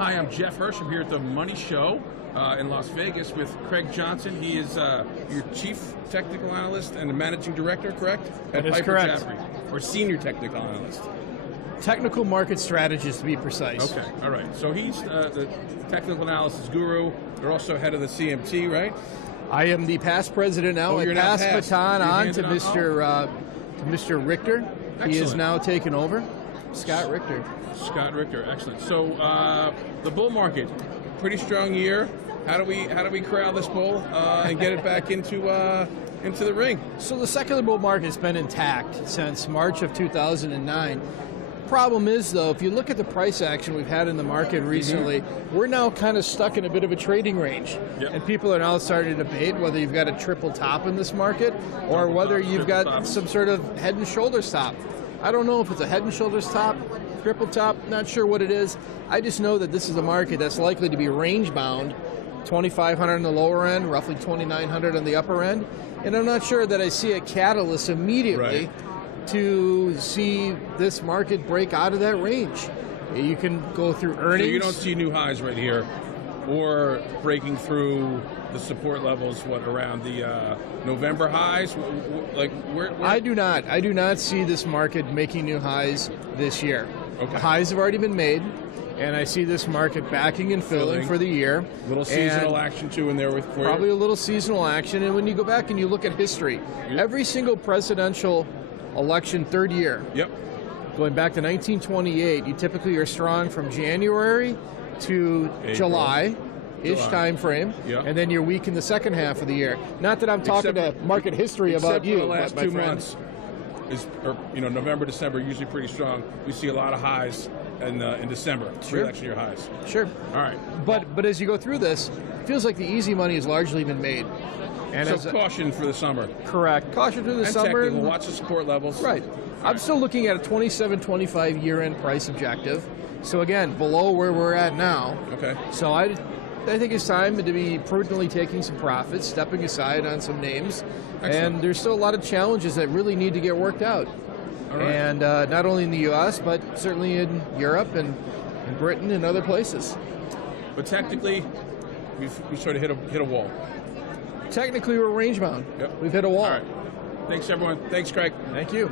Hi, I'm Jeff Hirsch. I'm here at the Money Show in Las Vegas with Craig Johnson. He is your Chief Technical Analyst and Managing Director, correct? That is correct. Jaffrey, or Senior Technical Analyst. Technical market strategist, to be precise. Okay, all right. So he's the Technical Analysis Guru. You're also head of the CMT, right? I am the past president now. I pass the baton on to Mr. Richter. Excellent. He is now taken over. Scott Richter. Scott Richter, excellent. So the bull market, pretty strong year. How do we corral this bull and get it back into the ring? So the secular bull market has been intact since March of 2009. Problem is, though, if you look at the price action we've had in the market recently, we're now kind of stuck in a bit of a trading range. Yep. And people are now starting to debate whether you've got a triple top in this market or whether you've got some sort of head and shoulders top. I don't know if it's a head and shoulders top, triple top, not sure what it is. I just know that this is a market that's likely to be range bound, 2,500 on the lower end, roughly 2,900 on the upper end. And I'm not sure that I see a catalyst immediately to see this market break out of that range. You can go through earnings. So you don't see new highs right here, or breaking through the support levels, around the November highs? Like where? I do not. I do not see this market making new highs this year. Okay. The highs have already been made, and I see this market backing and filling for the year. Little seasonal action too in there with probably a little seasonal action. And when you go back and you look at history, every single presidential election, third year, going back to 1928, you typically are strong from January to July-ish time frame, and then you're weak in the second half of the year. Not that I'm talking to market history about you, the last but 2 months November, December, usually pretty strong. We see a lot of highs in December, pre-election year highs. Sure. All right. But as you go through this, it feels like the easy money has largely been made. And so caution for the summer. Correct. Caution through the summer. We'll watch the support levels. Right. I'm still looking at a 27.25 year-end price objective. So again, below where we're at now. Okay. So I think it's time to be prudently taking some profits, stepping aside on some names. Excellent. And there's still a lot of challenges that really need to get worked out. All right. And not only in the U.S., but certainly in Europe and in Britain and other places. But technically, we sort of hit a wall. Technically, we're range bound. Yep. We've hit a wall. All right. Thanks, everyone. Thanks, Craig. Thank you.